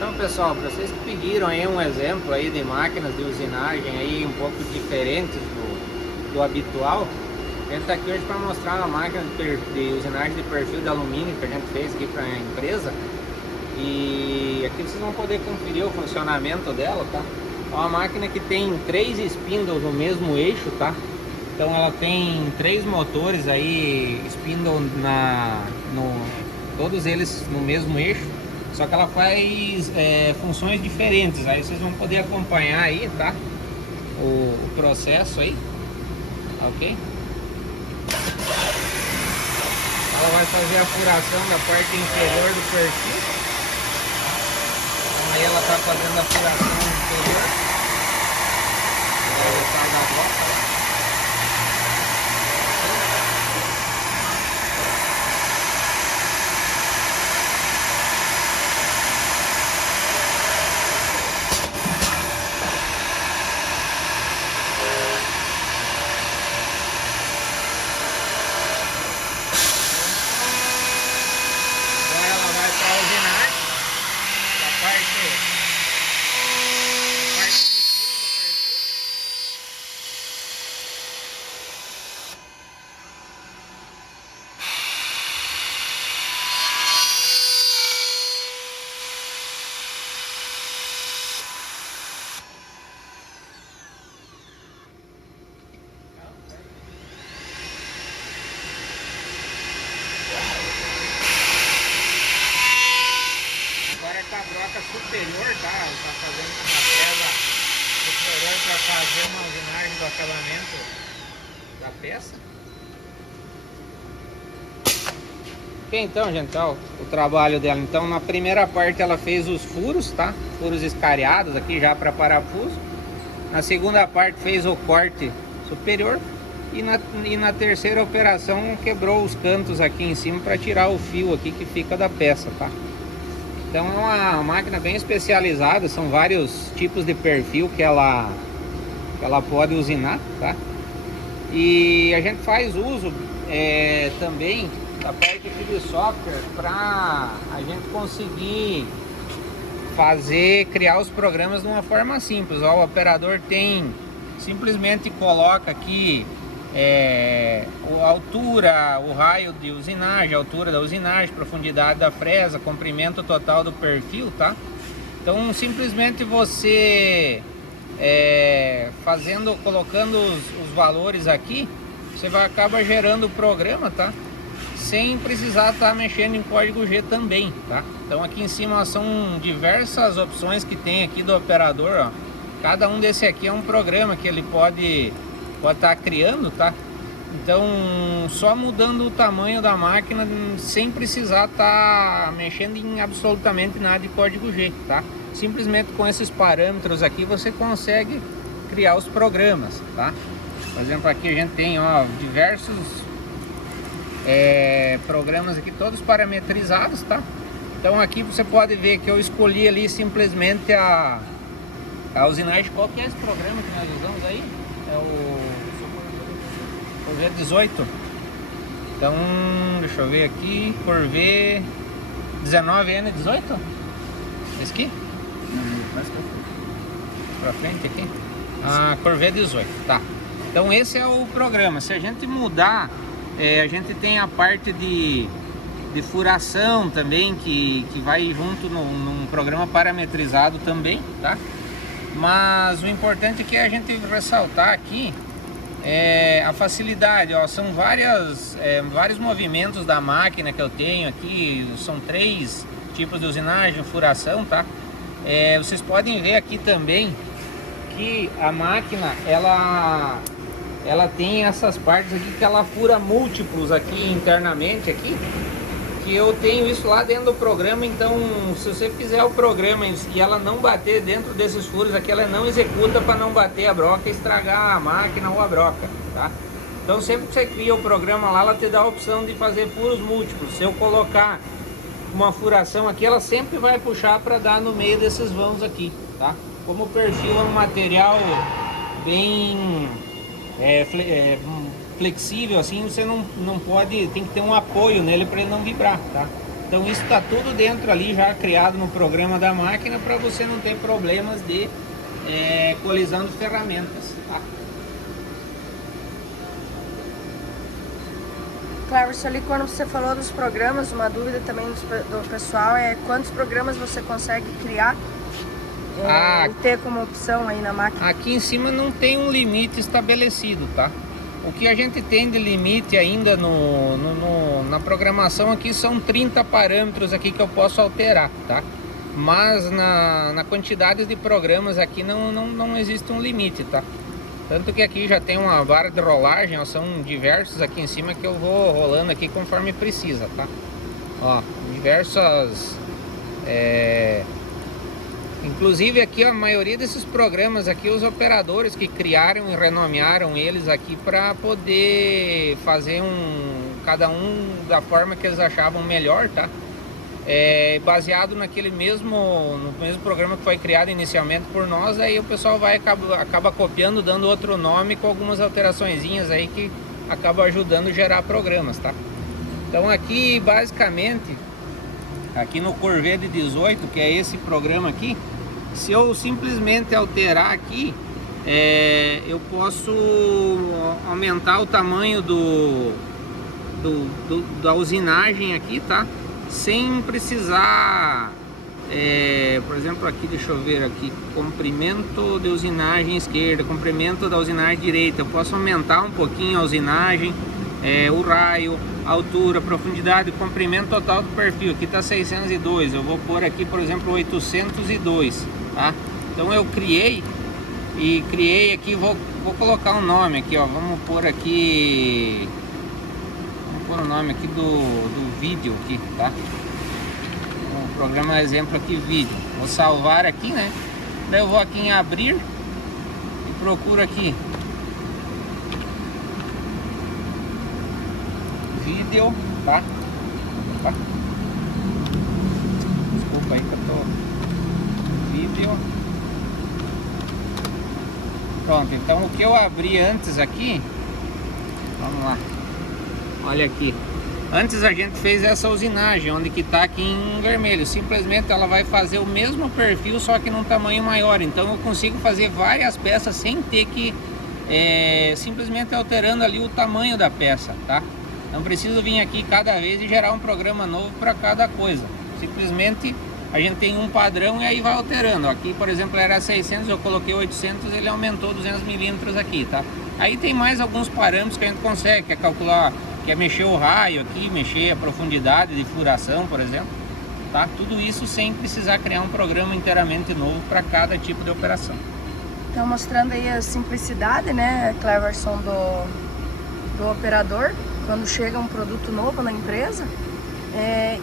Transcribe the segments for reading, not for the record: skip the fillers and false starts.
Então, pessoal, para vocês que pediram aí um exemplo aí de máquinas de usinagem aí um pouco diferentes do habitual, a gente está aqui hoje para mostrar uma máquina de usinagem de perfil de alumínio que a gente fez aqui para a empresa. E aqui vocês vão poder conferir o funcionamento dela, tá? É uma máquina que tem 3 spindles no mesmo eixo, tá? Então ela tem 3 motores aí, spindle todos eles no mesmo eixo. Só que ela faz funções diferentes. Aí vocês vão poder acompanhar aí, tá? O processo aí, ok? Ela vai fazer a furação da parte inferior do perfil. Então aí ela tá fazendo a furação inferior. Vai deixar da volta. A broca superior, tá? Tá fazendo uma presa superior para fazer uma usinagem do acabamento da peça. Ok, então, gente, ó, o trabalho dela. Então, na primeira parte ela fez os furos, tá? Furos escariados aqui já para parafuso. Na segunda parte fez o corte superior. E na terceira operação quebrou os cantos aqui em cima para tirar o fio aqui que fica da peça, tá? Então é uma máquina bem especializada, são vários tipos de perfil que ela pode usinar, tá? E a gente faz uso também da parte de software para a gente conseguir criar os programas de uma forma simples. Ó, o operador simplesmente coloca aqui a altura, o raio de usinagem, a altura da usinagem, profundidade da fresa, comprimento total do perfil, tá? Então simplesmente você colocando os valores aqui, você acaba gerando o programa, tá? Sem precisar estar mexendo em código G também, tá? Então aqui em cima são diversas opções que tem aqui do operador, ó. Cada um desse aqui é um programa que ele pode estar criando, tá? Então só mudando o tamanho da máquina sem precisar estar mexendo em absolutamente nada de código G, tá? Simplesmente com esses parâmetros aqui você consegue criar os programas, tá? Por exemplo, aqui a gente tem, ó, diversos programas aqui, todos parametrizados, tá? Então aqui você pode ver que eu escolhi ali simplesmente a usinagem. Qual que é esse programa que nós usamos aí? É o Corvée 18. Então, deixa eu ver aqui. Corvée 19N18? Esse aqui? Mais pra frente aqui. Corvée 18, tá. Então esse é o programa. Se a gente mudar, a gente tem a parte de furação também, que vai junto num programa parametrizado também, tá? Mas o importante que a gente ressaltar aqui é a facilidade, ó. São vários movimentos da máquina que eu tenho aqui, são 3 tipos de usinagem, furação, tá? Vocês podem ver aqui também que a máquina ela tem essas partes aqui que ela fura múltiplos aqui internamente aqui, que eu tenho isso lá dentro do programa. Então se você fizer o programa e ela não bater dentro desses furos aqui, ela não executa para não bater a broca e estragar a máquina ou a broca, tá? Então sempre que você cria o programa lá, ela te dá a opção de fazer furos múltiplos. Se eu colocar uma furação aqui, ela sempre vai puxar para dar no meio desses vãos aqui, tá? Como o perfil é um material bem flexível assim, você não pode, tem que ter um apoio nele para ele não vibrar, tá? Então isso está tudo dentro ali, já criado no programa da máquina, para você não ter problemas de colisão de ferramentas, tá? Cleverson, ali quando você falou dos programas, uma dúvida também do pessoal é quantos programas você consegue criar e ter como opção aí na máquina? Aqui em cima não tem um limite estabelecido, tá? O que a gente tem de limite ainda na programação aqui são 30 parâmetros aqui que eu posso alterar, tá? Mas na quantidade de programas aqui não existe um limite, tá? Tanto que aqui já tem uma vara de rolagem, ó, são diversos aqui em cima que eu vou rolando aqui conforme precisa, tá? Ó, diversas... Inclusive aqui a maioria desses programas aqui, os operadores que criaram e renomearam eles aqui para poder fazer cada um da forma que eles achavam melhor, tá? Baseado no mesmo programa que foi criado inicialmente por nós, aí o pessoal acaba copiando, dando outro nome com algumas alteraçõezinhas aí que acabam ajudando a gerar programas, tá? Então aqui basicamente, aqui no Corvette 18, que é esse programa aqui, se eu simplesmente alterar aqui, eu posso aumentar o tamanho da usinagem aqui, tá? Sem precisar, por exemplo, aqui, deixa eu ver aqui, comprimento de usinagem esquerda, comprimento da usinagem direita. Eu posso aumentar um pouquinho a usinagem, o raio, a altura, profundidade, comprimento total do perfil. Aqui tá 602, eu vou pôr aqui, por exemplo, 802, tá? Então eu criei aqui, vou colocar um nome aqui, ó, vamos pôr o nome aqui do vídeo aqui, tá? O programa exemplo aqui, vídeo. Vou salvar aqui, né? Daí eu vou aqui em abrir e procuro aqui vídeo, tá? Opa. Desculpa aí que eu tô... Vídeo. Pronto, então o que eu abri antes aqui, vamos lá. Olha aqui, antes a gente fez essa usinagem, onde que tá aqui em vermelho. Simplesmente ela vai fazer o mesmo perfil, só que num tamanho maior. Então eu consigo fazer várias peças sem ter que simplesmente alterando ali o tamanho da peça, tá? Não preciso vir aqui cada vez e gerar um programa novo para cada coisa. Simplesmente a gente tem um padrão e aí vai alterando. Aqui, por exemplo, era 600, eu coloquei 800, ele aumentou 200 milímetros aqui, tá? Aí tem mais alguns parâmetros que a gente consegue, que é calcular, que é mexer o raio aqui, mexer a profundidade de furação, por exemplo, tá? Tudo isso sem precisar criar um programa inteiramente novo para cada tipo de operação. Então mostrando aí a simplicidade, né, Cleverson, do operador, quando chega um produto novo na empresa.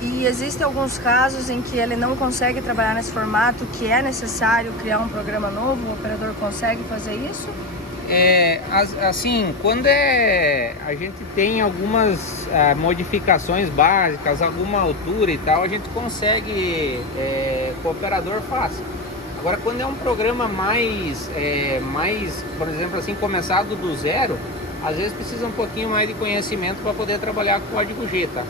E existem alguns casos em que ele não consegue trabalhar nesse formato, que é necessário criar um programa novo, o operador consegue fazer isso? Assim, quando a gente tem algumas modificações básicas, alguma altura e tal, a gente consegue que o operador faça. Agora, quando é um programa mais, por exemplo, assim, começado do zero, às vezes precisa um pouquinho mais de conhecimento para poder trabalhar com código G, tá?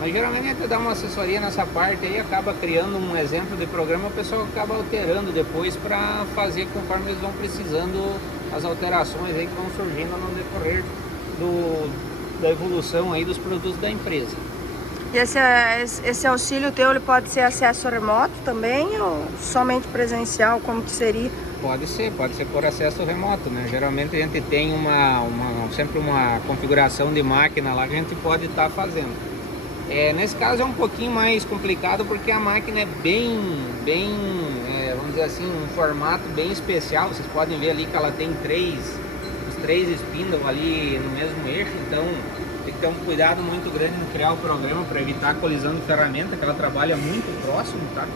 Mas geralmente a gente dá uma assessoria nessa parte aí, acaba criando um exemplo de programa, o pessoal acaba alterando depois para fazer conforme eles vão precisando, as alterações aí que vão surgindo no decorrer da evolução aí dos produtos da empresa. E esse auxílio teu, ele pode ser acesso remoto também ou somente presencial, como que seria? Pode ser por acesso remoto, né? Geralmente a gente tem sempre uma configuração de máquina lá que a gente pode estar fazendo. Nesse caso é um pouquinho mais complicado porque a máquina é bem, vamos dizer assim, um formato bem especial. Vocês podem ver ali que ela tem os três espíndolos ali no mesmo eixo, então tem que ter um cuidado muito grande no criar o programa para evitar a colisão de ferramenta, que ela trabalha muito próximo, tá?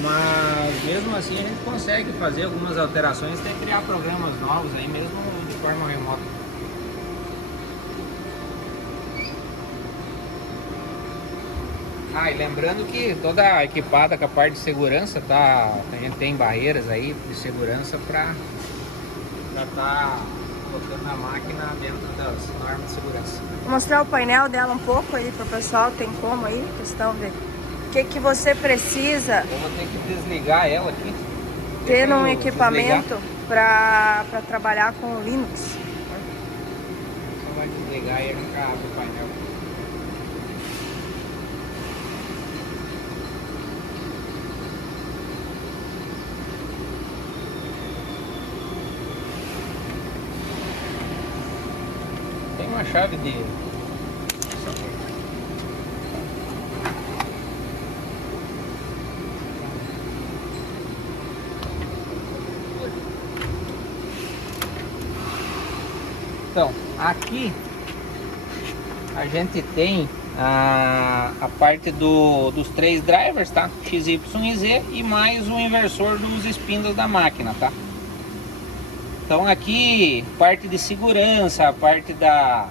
Mas mesmo assim a gente consegue fazer algumas alterações e criar programas novos aí mesmo de forma remota. E lembrando que toda equipada com a parte de segurança, tá? A gente tem barreiras aí de segurança para estar colocando a máquina dentro das normas de segurança. Vou mostrar o painel dela um pouco aí para o pessoal, tem como aí, questão de o que você precisa. Eu vou ter que desligar ela aqui. Ter um equipamento para trabalhar com o Linux. Só vai desligar e a gente abre o painel. Tem uma chave de... Então, aqui a gente tem a parte dos 3 drivers, tá? X, Y e Z e mais o inversor dos spindles da máquina, tá? Então aqui, parte de segurança, a parte da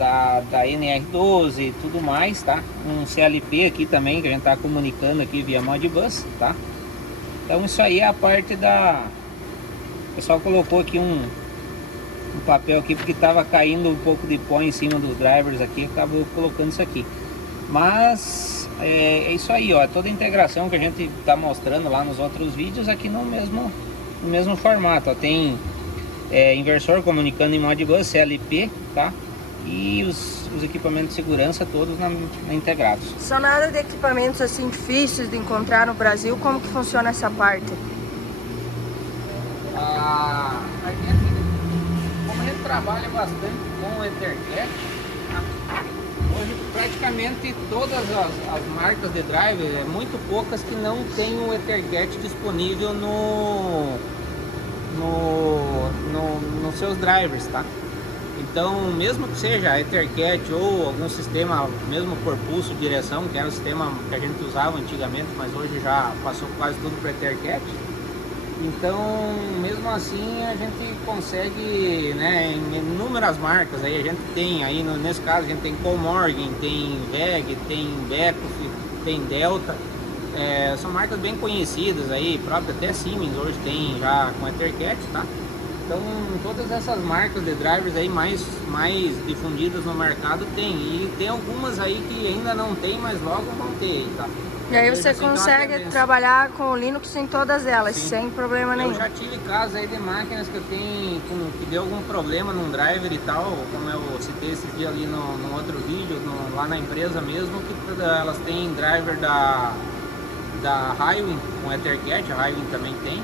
NR12 e tudo mais, tá? Um CLP aqui também, que a gente tá comunicando aqui via Modbus, tá? Então isso aí é a parte da... O pessoal colocou aqui um papel aqui porque estava caindo um pouco de pó em cima dos drivers aqui, acabou colocando isso aqui. Mas é isso aí, ó, toda a integração que a gente está mostrando lá nos outros vídeos aqui no mesmo formato, ó. Tem inversor comunicando em Modbus, CLP, tá? E os equipamentos de segurança todos integrados. São nada de equipamentos assim difíceis de encontrar no Brasil, como que funciona essa parte? Como a gente trabalha bastante com o EtherCAT, hoje praticamente todas as marcas de driver, muito poucas que não tem o EtherCAT disponível nos seus drivers, tá? Então, mesmo que seja EtherCAT ou algum sistema, mesmo por pulso de direção, que era o sistema que a gente usava antigamente, mas hoje já passou quase tudo para EtherCAT. Então, mesmo assim, a gente consegue, né, em inúmeras marcas, aí a gente tem, aí nesse caso, a gente tem Kollmorgen, tem VEG, tem Beckhoff, tem Delta, são marcas bem conhecidas aí, próprio até Siemens hoje tem já com EtherCAT, tá? Então, todas essas marcas de drivers aí mais difundidas no mercado tem, e tem algumas aí que ainda não tem, mas logo vão ter aí, tá? E aí você consegue trabalhar com o Linux em todas elas, sim, sem problema nenhum. Eu já tive casos aí de máquinas que eu tenho que deu algum problema num driver e tal, como eu citei esse dia ali no outro vídeo, lá na empresa mesmo, que elas têm driver da Highwind com EtherCAT, a Highwind também tem,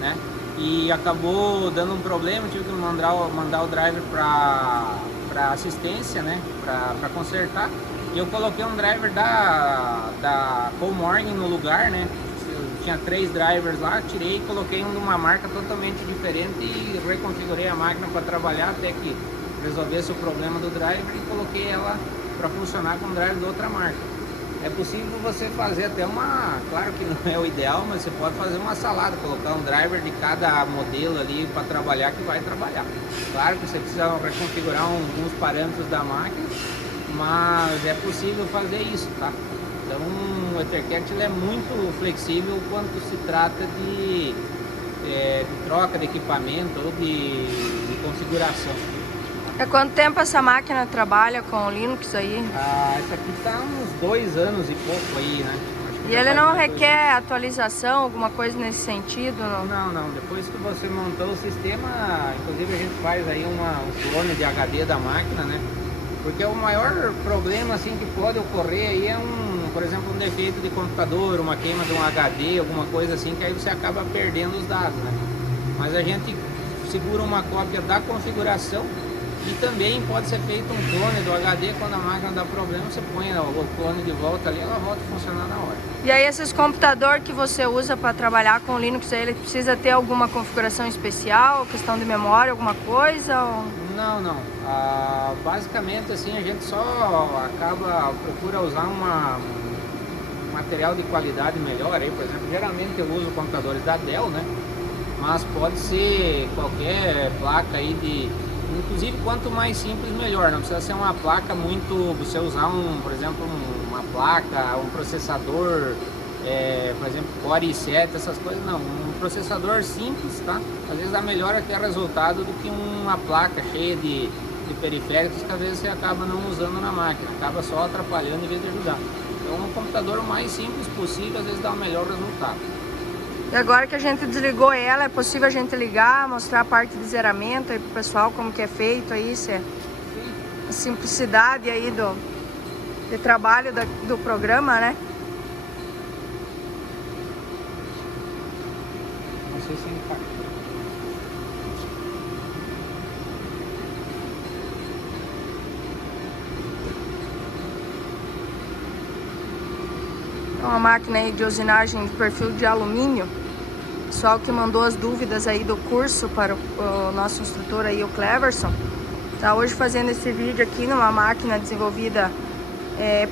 né? E acabou dando um problema, tive que mandar o driver para assistência, né? Para consertar. E eu coloquei um driver da Kollmorgen no lugar, né? Eu tinha 3 drivers lá, tirei e coloquei um de uma marca totalmente diferente e reconfigurei a máquina para trabalhar até que resolvesse o problema do driver e coloquei ela para funcionar com um driver de outra marca. É possível você fazer até claro que não é o ideal, mas você pode fazer uma salada, colocar um driver de cada modelo ali para trabalhar que vai trabalhar. Claro que você precisa reconfigurar alguns parâmetros da máquina, mas é possível fazer isso, tá? Então o EtherCAT é muito flexível quando se trata de troca de equipamento ou de configuração. Há quanto tempo essa máquina trabalha com o Linux aí? Essa aqui está uns 2 anos e pouco aí, né? E ele não requer atualização, alguma coisa nesse sentido? Não. Depois que você montou o sistema, inclusive a gente faz aí um clone de HD da máquina, né? Porque o maior problema assim que pode ocorrer aí é por exemplo, um defeito de computador, uma queima de um HD, alguma coisa assim, que aí você acaba perdendo os dados, né? Mas a gente segura uma cópia da configuração e também pode ser feito um clone do HD. Quando a máquina dá problema, você põe o clone de volta ali, ela volta a funcionar na hora. E aí esses computadores que você usa para trabalhar com Linux, ele precisa ter alguma configuração especial, questão de memória, alguma coisa? Ou... Não. Basicamente assim, a gente só procura usar um material de qualidade melhor aí, por exemplo, geralmente eu uso computadores da Dell, né? Mas pode ser qualquer placa aí inclusive quanto mais simples melhor, não precisa ser uma placa muito, você usar por exemplo, uma placa, um processador por exemplo, Core i7, essas coisas não. Um processador simples, tá? Às vezes dá melhor até resultado do que uma placa cheia de periféricos que às vezes você acaba não usando na máquina, acaba só atrapalhando em vez de ajudar. Então um computador o mais simples possível às vezes dá o melhor resultado. E agora que a gente desligou ela, é possível a gente ligar, mostrar a parte de zeramento aí pro pessoal, como que é feito aí, a simplicidade aí de trabalho do programa, né? Não sei se impacta. É uma máquina aí de usinagem de perfil de alumínio. O pessoal que mandou as dúvidas aí do curso para o nosso instrutor aí, o Cleverson, tá hoje fazendo esse vídeo aqui numa máquina desenvolvida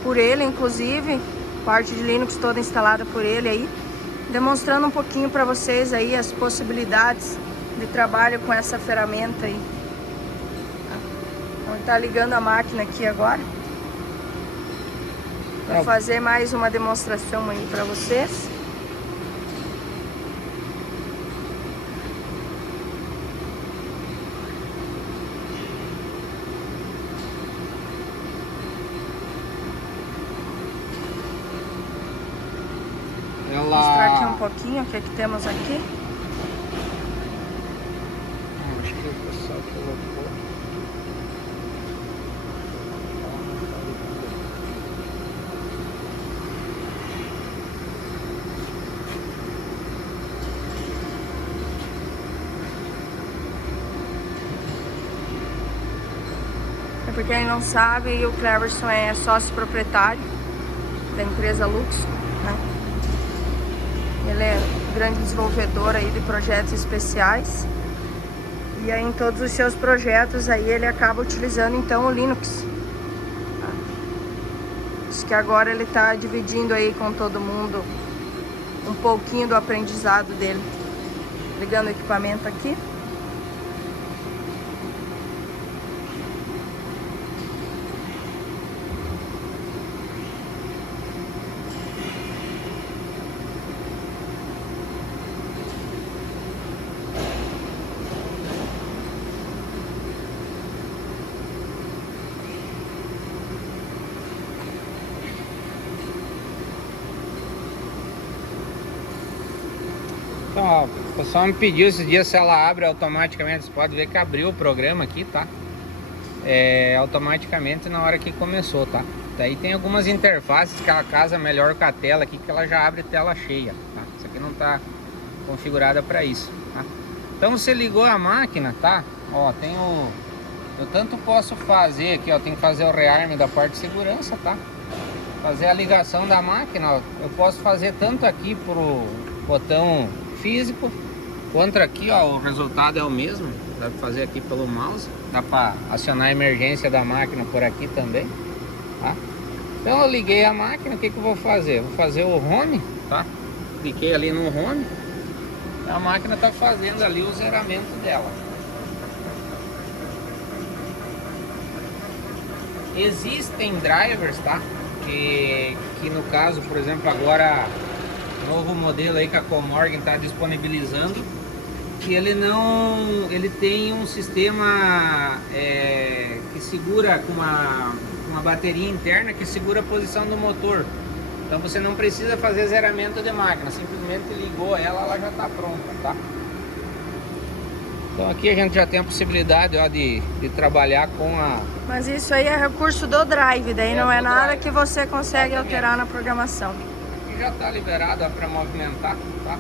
por ele, inclusive, parte de Linux toda instalada por ele aí, demonstrando um pouquinho para vocês aí as possibilidades de trabalho com essa ferramenta aí. Então, tá ligando a máquina aqui agora. Vou fazer mais uma demonstração aí para vocês. Vou mostrar aqui um pouquinho o que é que temos aqui. Acho que o pessoal colocou. Pra quem não sabe, o Cleverson é sócio proprietário da empresa Lux, né? Ele é grande desenvolvedor aí de projetos especiais. E aí em todos os seus projetos aí ele acaba utilizando então o Linux. Acho que agora ele está dividindo aí com todo mundo um pouquinho do aprendizado dele. Ligando o equipamento aqui. Então, ó, o pessoal me pediu esses dias se ela abre automaticamente. Você pode ver que abriu o programa aqui, tá? Automaticamente na hora que começou, tá? Daí tem algumas interfaces que ela casa melhor com a tela aqui, que ela já abre tela cheia, tá? Isso aqui não tá configurada para isso, tá? Então você ligou a máquina, tá? Ó, tem o... Eu tanto posso fazer aqui, ó, tem que fazer o rearme da parte de segurança, tá? Fazer a ligação da máquina, ó, eu posso fazer tanto aqui pro botão físico, quanto aqui, ó, o resultado é o mesmo. Dá para fazer aqui pelo mouse, dá para acionar a emergência da máquina por aqui também, tá? Então eu liguei a máquina, o que eu vou fazer? Vou fazer o home, tá? Cliquei ali no home, a máquina tá fazendo ali o zeramento dela. Existem drivers, tá? Que no caso, por exemplo, agora novo modelo aí que a Comorgan está disponibilizando, que ele tem um sistema que segura com uma bateria interna que segura a posição do motor. Então você não precisa fazer zeramento de máquina, simplesmente ligou ela já está pronta, tá? Então aqui a gente já tem a possibilidade, ó, de trabalhar com a... Mas isso aí é recurso do drive, daí não é nada drive que você consegue alterar na programação. Já está liberado para movimentar, tá?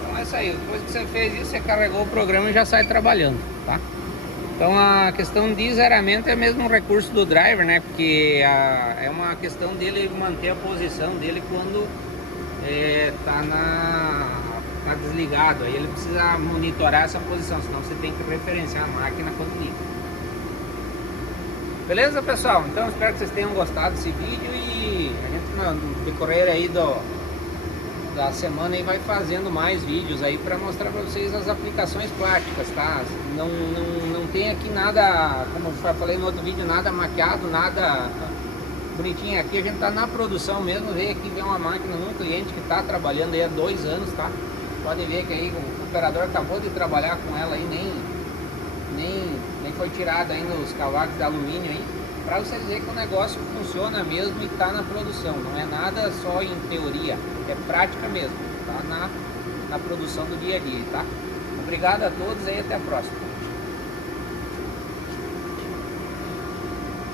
Então é isso aí. Depois que você fez isso, você carregou o programa e já sai trabalhando, tá? Então a questão de zeramento é mesmo um recurso do driver, né? Porque é uma questão dele manter a posição dele quando tá desligado. Aí ele precisa monitorar essa posição, senão você tem que referenciar a máquina quando liga. Beleza, pessoal? Então espero que vocês tenham gostado desse vídeo e a gente no decorrer aí da semana aí vai fazendo mais vídeos aí para mostrar para vocês as aplicações práticas, tá? Não tem aqui nada, como eu falei no outro vídeo, nada maquiado, nada bonitinho. Aqui a gente tá na produção mesmo, veio aqui ver uma máquina num cliente que tá trabalhando aí há 2 anos, tá? Pode ver que aí o operador acabou de trabalhar com ela aí, nem foi tirada ainda os cavacos de alumínio aí, para vocês verem que o negócio funciona mesmo e tá na produção, não é nada só em teoria, é prática mesmo, tá na produção do dia a dia, tá? Obrigado a todos e até a próxima.